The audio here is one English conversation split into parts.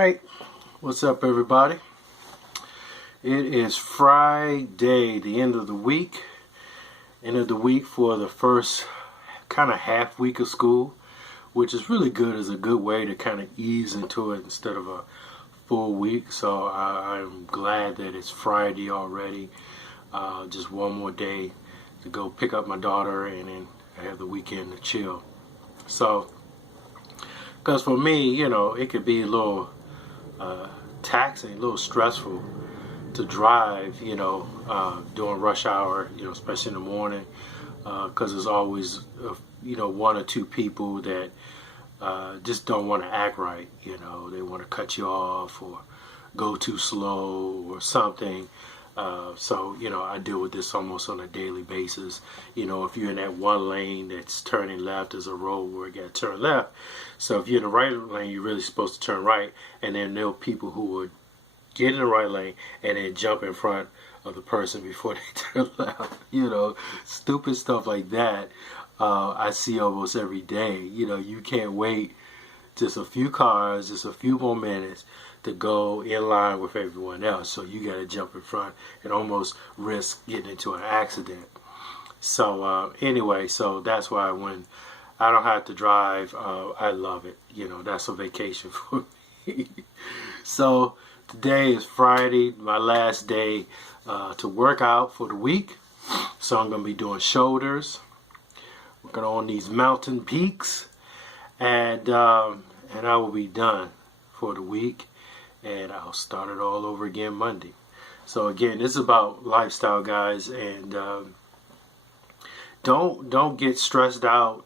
right, what's up, everybody? It is Friday, the end of the week. End of the week for the first kind of half week of school, which is really good. Is a good way to kind of ease into it instead of a full week. So I'm glad that it's Friday already. Just one more day to go pick up my daughter, and then I have the weekend to chill. So, because for me, it could be a little taxing, a little stressful to drive, during rush hour, especially in the morning, because there's always, one or two people that just don't want to act right. They want to cut you off or go too slow or something. So, I deal with this almost on a daily basis. If you're in that one lane that's turning left, there's a road where you got to turn left. So if you're in the right lane, you're really supposed to turn right. And then there are people who would get in the right lane and then jump in front of the person before they turn left. Stupid stuff like that. I see almost every day. You can't wait just a few cars, just a few more minutes to go in line with everyone else. So you got to jump in front and almost risk getting into an accident. So anyway, so that's why when I don't have to drive, I love it. That's a vacation for me. So today is Friday, my last day to work out for the week. So I'm going to be doing shoulders, working on these mountain peaks, and I will be done for the week. And I'll start it all over again Monday. So again, this is about lifestyle, guys, and don't get stressed out.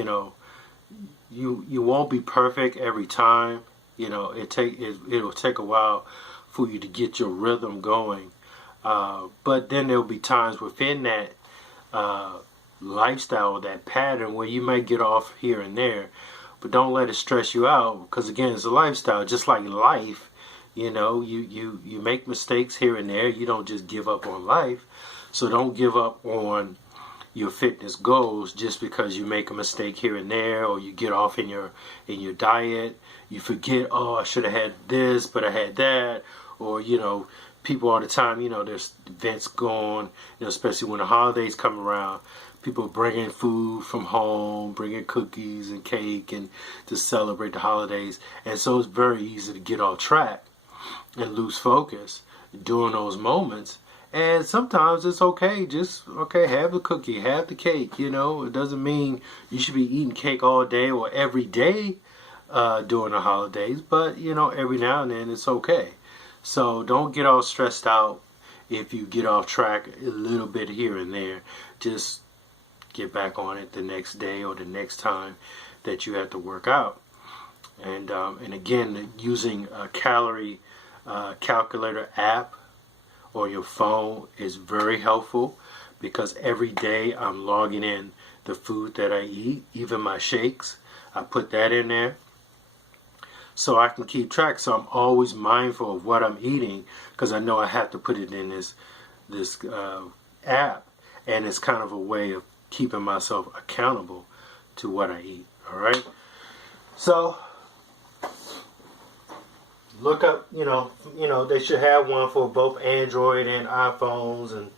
You won't be perfect every time. It'll take a while for you to get your rhythm going. But then there'll be times within that lifestyle, that pattern, where you might get off here and there. But don't let it stress you out, because again, it's a lifestyle, just like life. You make mistakes here and there. You don't just give up on life. So don't give up on your fitness goals just because you make a mistake here and there, or you get off in your diet. You forget, I should have had this, but I had that. Or people all the time, there's events going, especially when the holidays come around. People bringing food from home, bringing cookies and cake, and to celebrate the holidays. And so it's very easy to get off track and lose focus during those moments. And sometimes it's okay, have the cookie, have the cake. It doesn't mean you should be eating cake all day or every day during the holidays, but every now and then it's okay. So don't get all stressed out if you get off track a little bit here and there. Just get back on it the next day or the next time that you have to work out. And again, using a calorie calculator app on your phone is very helpful, because every day I'm logging in the food that I eat, even my shakes. I put that in there so I can keep track. So I'm always mindful of what I'm eating, because I know I have to put it in this app, and it's kind of a way of keeping myself accountable to what I eat. All right. So look up, they should have one for both Android and iPhones, and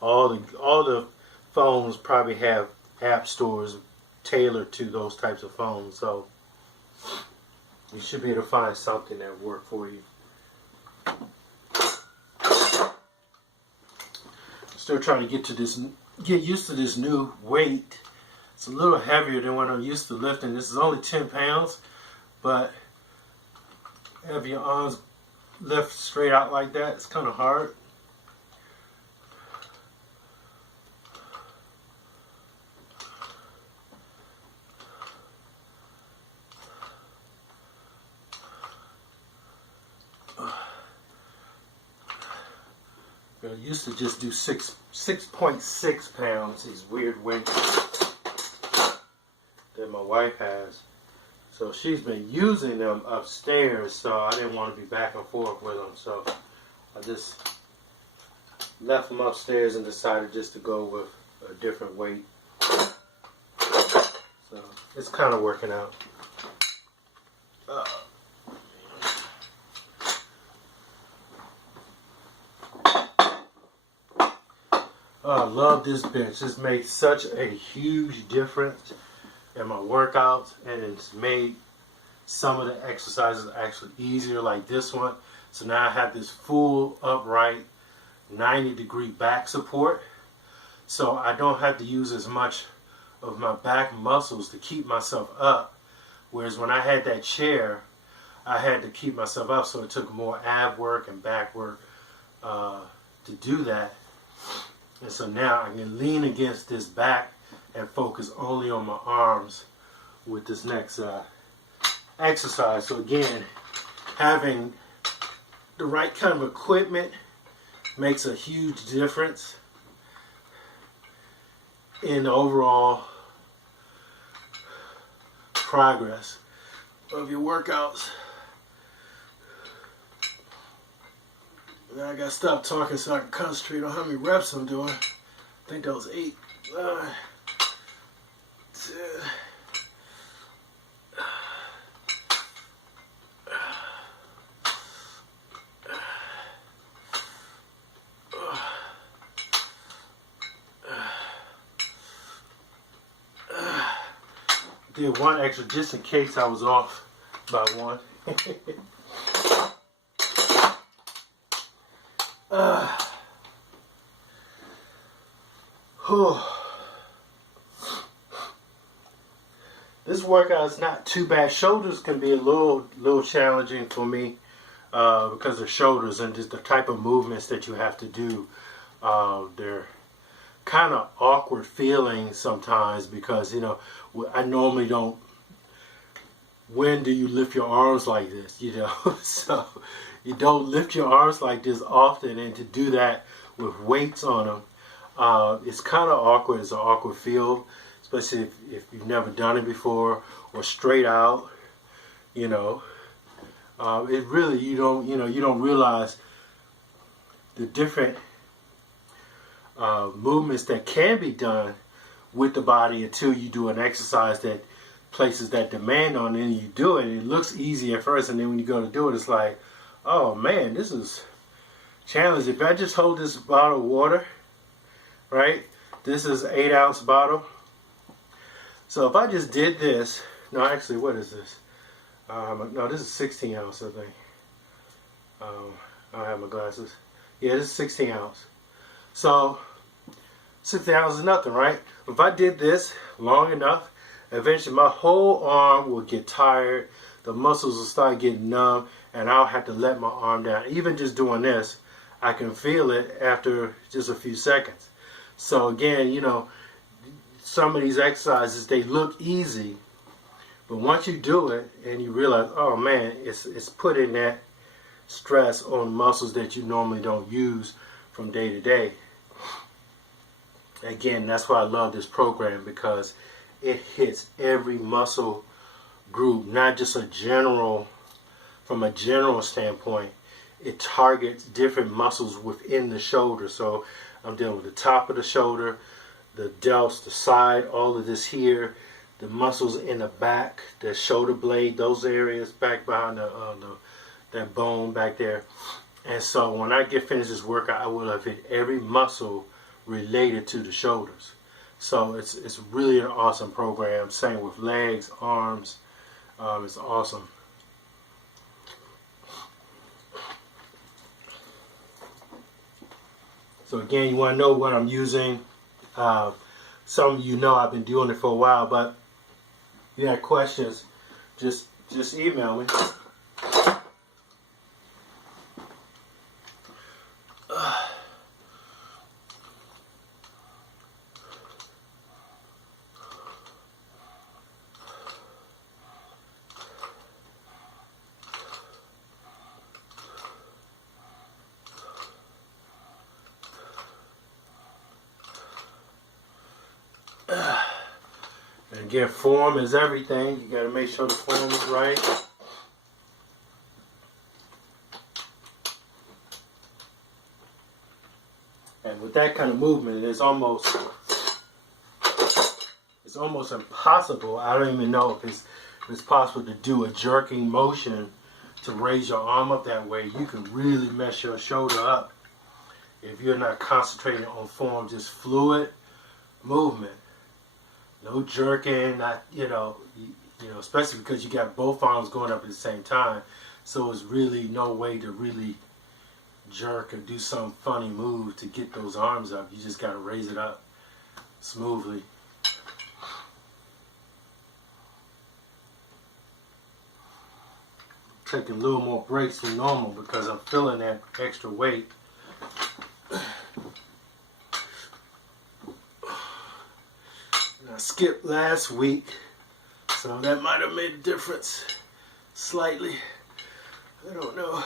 all the phones probably have app stores tailored to those types of phones. So you should be able to find something that work for you. Still trying to get used to this new weight. It's a little heavier than what I'm used to lifting. This is only 10 pounds, but have your arms lift straight out like that, it's kind of hard. I used to just do 6.6 pounds, these weird weights that my wife has. So she's been using them upstairs, so I didn't want to be back and forth with them. So I just left them upstairs and decided just to go with a different weight. So it's kind of working out. I love this bench. This made such a huge difference in my workouts, and it's made some of the exercises actually easier, like this one. So now I have this full upright 90-degree back support, so I don't have to use as much of my back muscles to keep myself up, whereas when I had that chair I had to keep myself up, so it took more ab work and back work to do that. And so now I can lean against this back and focus only on my arms with this next exercise. So again, having the right kind of equipment makes a huge difference in the overall progress of your workouts. Now I gotta stop talking so I can concentrate on how many reps I'm doing. I think that was 8, 9, 10. Did one extra just in case I was off by one. This workout is not too bad. Shoulders can be a little challenging for me because of shoulders and just the type of movements that you have to do. They're kind of awkward feeling sometimes because, you know, I normally don't. When do you lift your arms like this, you know? So you don't lift your arms like this often, and to do that with weights on them, it's kind of awkward. It's an awkward feel, especially if you've never done it before, or straight out, you know. It really, you don't realize the different movements that can be done with the body until you do an exercise that places that demand on it, and you do it. It looks easy at first, and then when you go to do it, it's like, oh man, this is challenging. If I just hold this bottle of water, right? This is an 8-ounce bottle. So if I just did this, no, actually, what is this? No, this is 16 ounce, I think. I don't have my glasses. Yeah, this is 16 ounce. So 16 ounces is nothing, right? If I did this long enough, eventually my whole arm will get tired. The muscles will start getting numb, and I'll have to let my arm down. Even just doing this, I can feel it after just a few seconds. So again, you know, some of these exercises, they look easy, but once you do it and you realize, oh man, it's putting that stress on muscles that you normally don't use from day to day. Again, that's why I love this program, because it hits every muscle group, not just from a general standpoint. It targets different muscles within the shoulder. So I'm dealing with the top of the shoulder, the delts, the side, all of this here, the muscles in the back, the shoulder blade, those areas back behind that bone back there. And so when I get finished this workout, I will have hit every muscle related to the shoulders. So it's really an awesome program. Same with legs, arms. It's awesome. So again, you want to know what I'm using. Some of you know I've been doing it for a while, but if you have questions, just email me. And again, form is everything. You got to make sure the form is right. And with that kind of movement, it's almost impossible. I don't even know if it's possible to do a jerking motion to raise your arm up that way. You can really mess your shoulder up if you're not concentrating on form, just fluid movement. No jerking, not, especially because you got both arms going up at the same time. So it's really no way to really jerk or do some funny move to get those arms up. You just got to raise it up smoothly. Taking a little more breaks than normal because I'm feeling that extra weight. And I skipped last week, so that might have made a difference slightly. I don't know.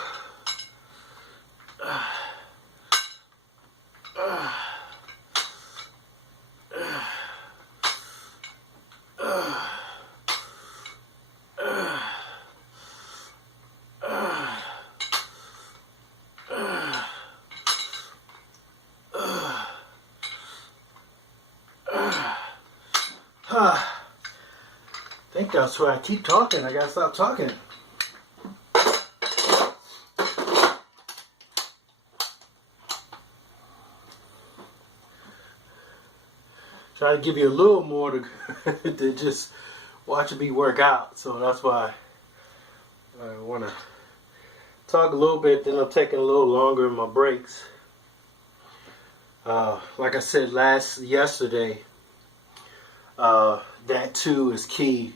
I think that's why I keep talking. I gotta stop talking. Try to give you a little more to, to just watching me work out. So that's why I want to talk a little bit, then I'm taking a little longer in my breaks. Like I said yesterday, that too is key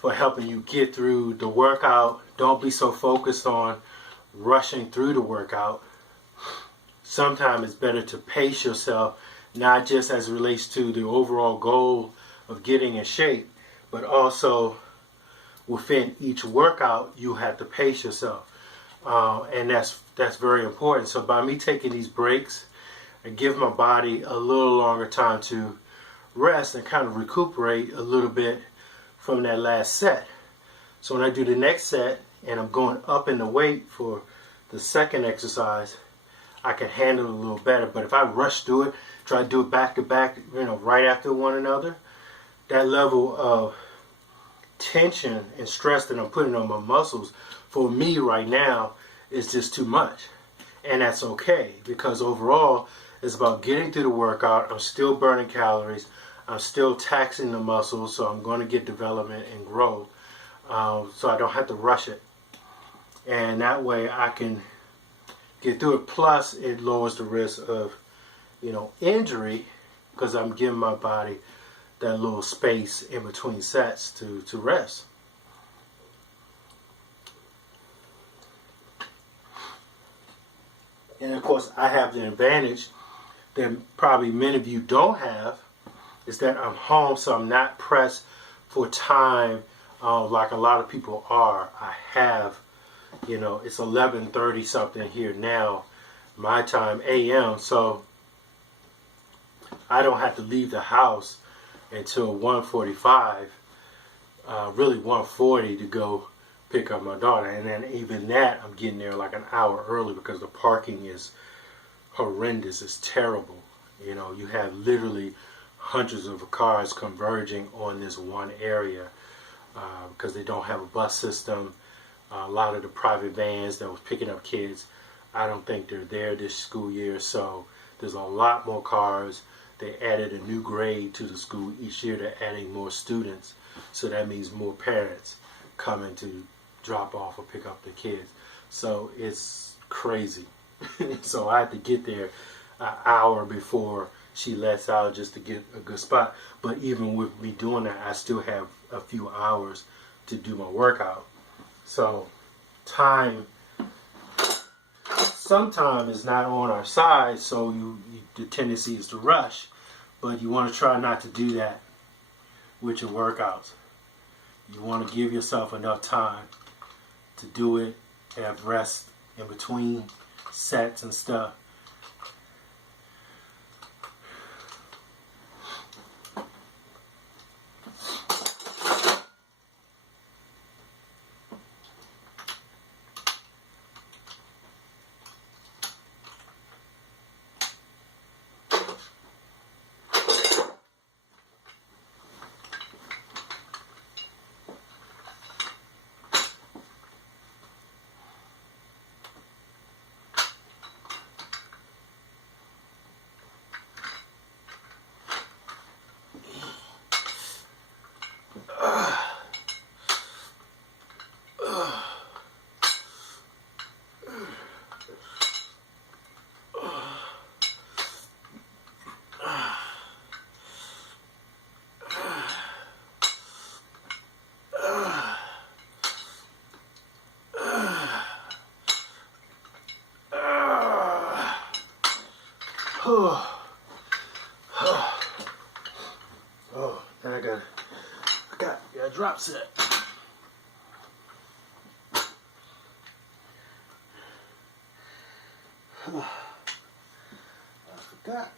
for helping you get through the workout. Don't be so focused on rushing through the workout. Sometimes it's better to pace yourself, not just as it relates to the overall goal of getting in shape, but also within each workout you have to pace yourself, and that's very important. So by me taking these breaks, I give my body a little longer time to rest and kind of recuperate a little bit from that last set. So when I do the next set and I'm going up in the weight for the second exercise, I can handle it a little better. But if I rush through it, try to do it back to back, right after one another, that level of tension and stress that I'm putting on my muscles for me right now is just too much. And that's okay, because overall it's about getting through the workout. I'm still burning calories. I'm still taxing the muscles, so I'm going to get development and growth. So I don't have to rush it. And that way I can get through it. Plus, it lowers the risk of, injury, because I'm giving my body that little space in between sets to rest. And of course, I have the advantage that probably many of you don't have, is that I'm home, so I'm not pressed for time like a lot of people are. I have, it's 11:30 something here now, my time, a.m., so I don't have to leave the house until 1:45, really 1:40 to go pick up my daughter. And then even that, I'm getting there like an hour early because the parking is horrendous. It's terrible. You have literally hundreds of cars converging on this one area because they don't have a bus system. A lot of the private vans that was picking up kids, I don't think they're there this school year, so there's a lot more cars. They added a new grade to the school. Each year they're adding more students, so that means more parents coming to drop off or pick up the kids. So it's crazy. So I had to get there an hour before she lets out just to get a good spot. But even with me doing that, I still have a few hours to do my workout. So time sometimes is not on our side, so the tendency is to rush. But you want to try not to do that with your workouts. You want to give yourself enough time to do it, have rest in between sets and stuff. Oh, now I got a drop set. I forgot.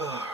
All right.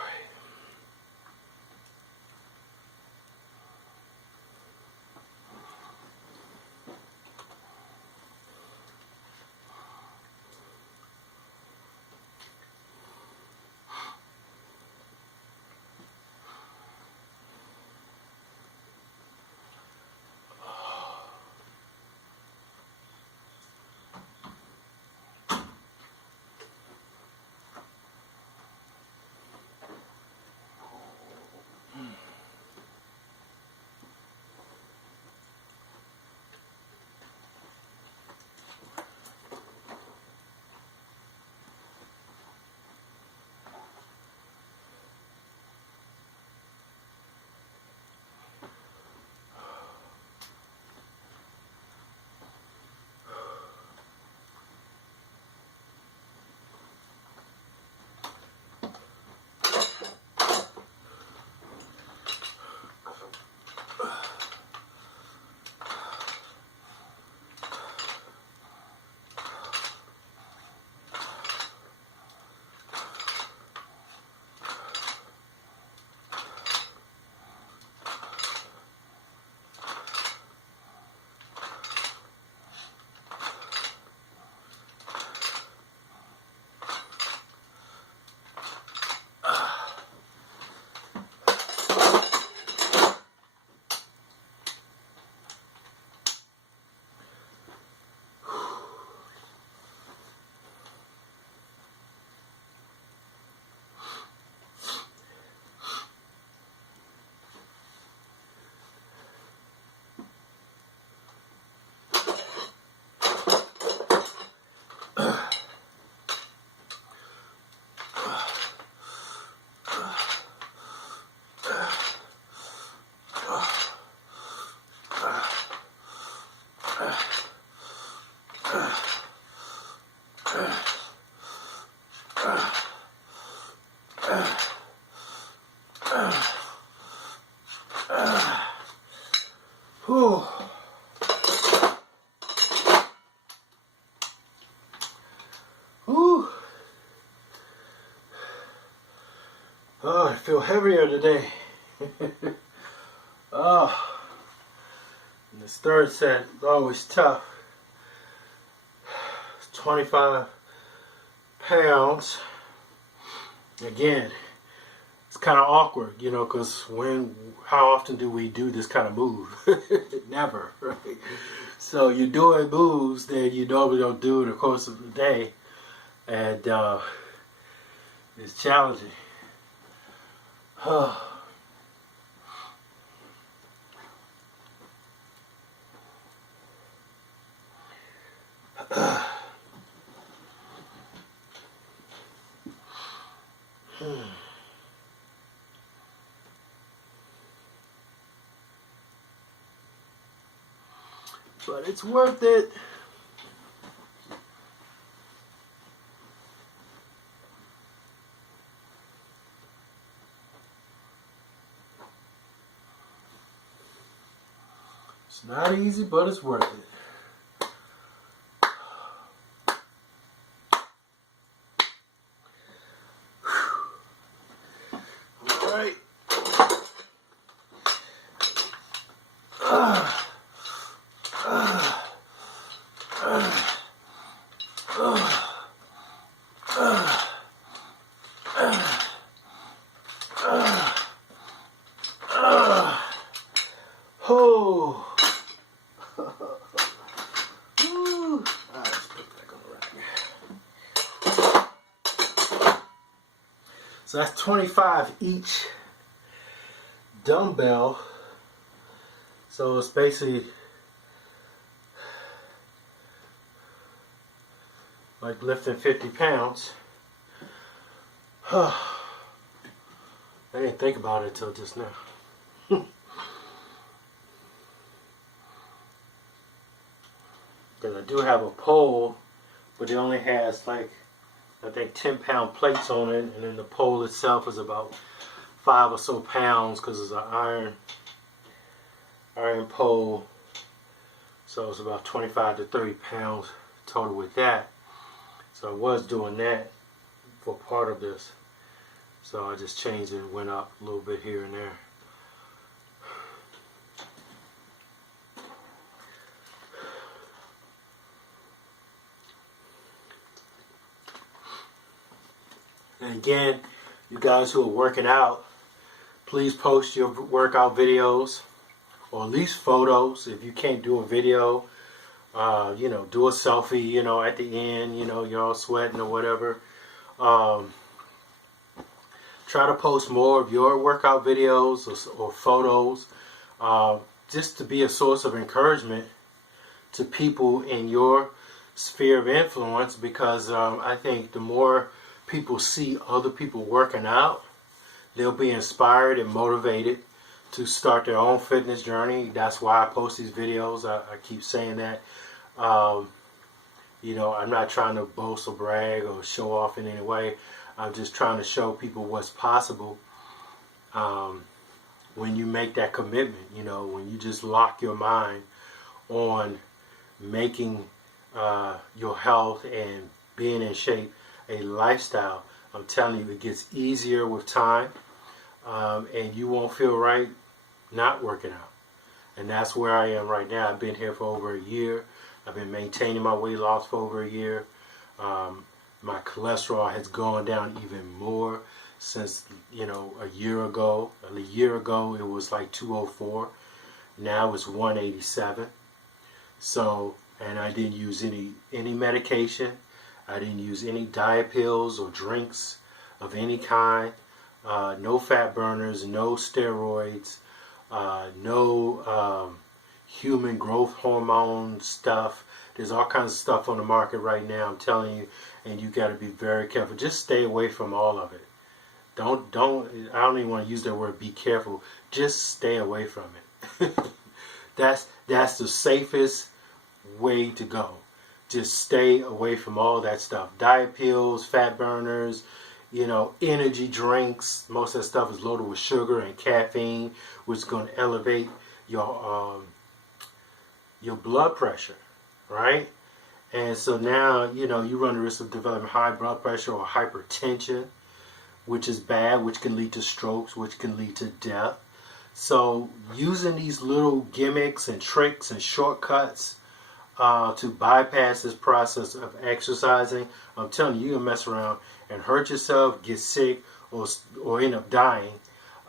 Whew. Whew. Oh, I feel heavier today. Oh, and this third set is always tough. It's 25 pounds. Again, it's kind of awkward, you know, because how often do we do this kind of move? Never, right? So you're doing moves that you normally don't do in the course of the day, and it's challenging. but it's worth it. It's not easy, but it's worth it. All right. Oh. Woo. All right, let's put it back on the rack. So that's 25 each dumbbell. So it's basically like lifting 50 pounds. I didn't think about it until just now. Because I do have a pole, but it only has like, I think 10-pound plates on it, and then the pole itself is about 5 or so pounds because it's an iron pole. So it's about 25 to 30 pounds total with that. So I was doing that for part of this. So I just changed it and went up a little bit here and there. And again, you guys who are working out, please post your workout videos, or at least photos. If you can't do a video, you know, do a selfie, you know, at the end, you know, you're all sweating or whatever. Try to post more of your workout videos or photos, just to be a source of encouragement to people in your sphere of influence, because I think the more people see other people working out, they'll be inspired and motivated to start their own fitness journey. That's why I post these videos. I keep saying that. You know, I'm not trying to boast or brag or show off in any way. I'm just trying to show people what's possible when you make that commitment. You know, when you just lock your mind on making your health and being in shape a lifestyle. I'm telling you, it gets easier with time, and you won't feel right not working out. And that's where I am right now. I've been here for over a year. I've been maintaining my weight loss for over a year. My cholesterol has gone down even more since, you know, a year ago. A year ago it was like 204. Now it's 187. So, and I didn't use any medication. I didn't use any diet pills or drinks of any kind. No fat burners, no steroids, no human growth hormone stuff. There's all kinds of stuff on the market right now, I'm telling you, and you got to be very careful. Just stay away from all of it. I don't even want to use that word, be careful. Just stay away from it. That's the safest way to go. Just stay away from all that stuff. Diet pills, fat burners, you know, energy drinks. Most of that stuff is loaded with sugar and caffeine, which is going to elevate your blood pressure, right? And so now, you know, you run the risk of developing high blood pressure or hypertension, which is bad, which can lead to strokes, which can lead to death. So using these little gimmicks and tricks and shortcuts to bypass this process of exercising, I'm telling you, you can mess around and hurt yourself, get sick, or end up dying.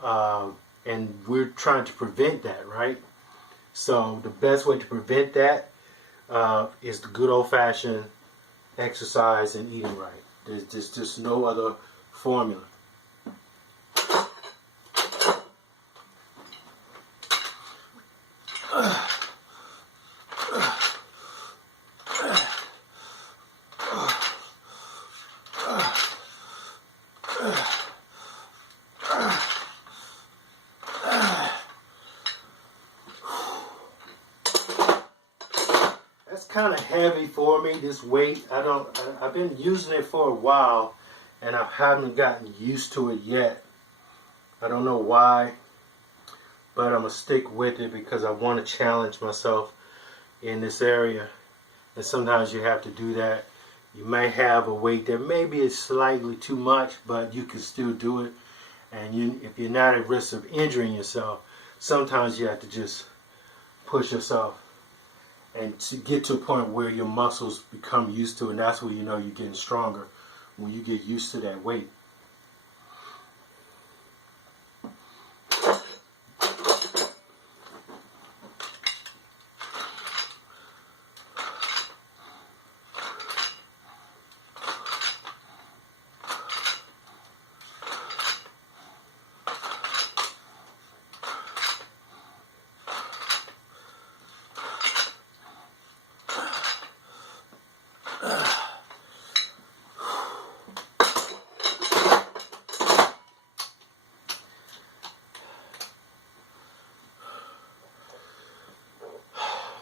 And we're trying to prevent that, right? So the best way to prevent that is the good old-fashioned exercise and eating right. There's just no other formula. kind of heavy for me, this weight. I've been using it for a while and I haven't gotten used to it yet. I don't know why, but I'm gonna stick with it because I want to challenge myself in this area. And sometimes you have to do that. You may have a weight that maybe is slightly too much, but you can still do it. And if you're not at risk of injuring yourself, sometimes you have to just push yourself and to get to a point where your muscles become used to it. And that's when you know you're getting stronger, when you get used to that weight.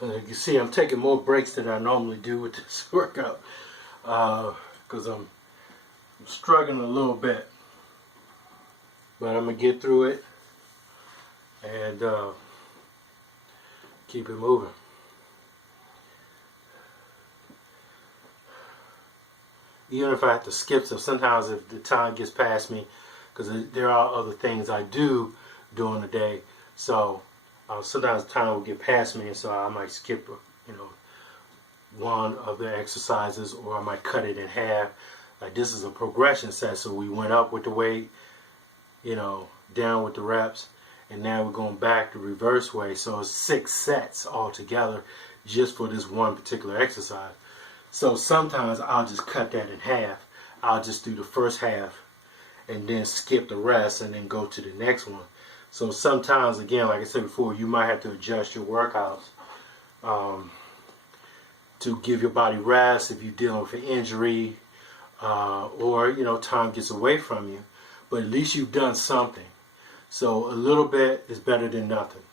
You can see I'm taking more breaks than I normally do with this workout because I'm struggling a little bit, but I'm gonna get through it and keep it moving. Even if I have to skip some, sometimes if the time gets past me, because there are other things I do during the day, so sometimes time will get past me, and so I might skip, one of the exercises, or I might cut it in half. Like this is a progression set, so we went up with the weight, down with the reps, and now we're going back the reverse way. So it's 6 sets altogether just for this one particular exercise. So sometimes I'll just cut that in half. I'll just do the first half and then skip the rest and then go to the next one. So sometimes, again, like I said before, you might have to adjust your workouts to give your body rest if you're dealing with an injury or, time gets away from you. But at least you've done something. So a little bit is better than nothing.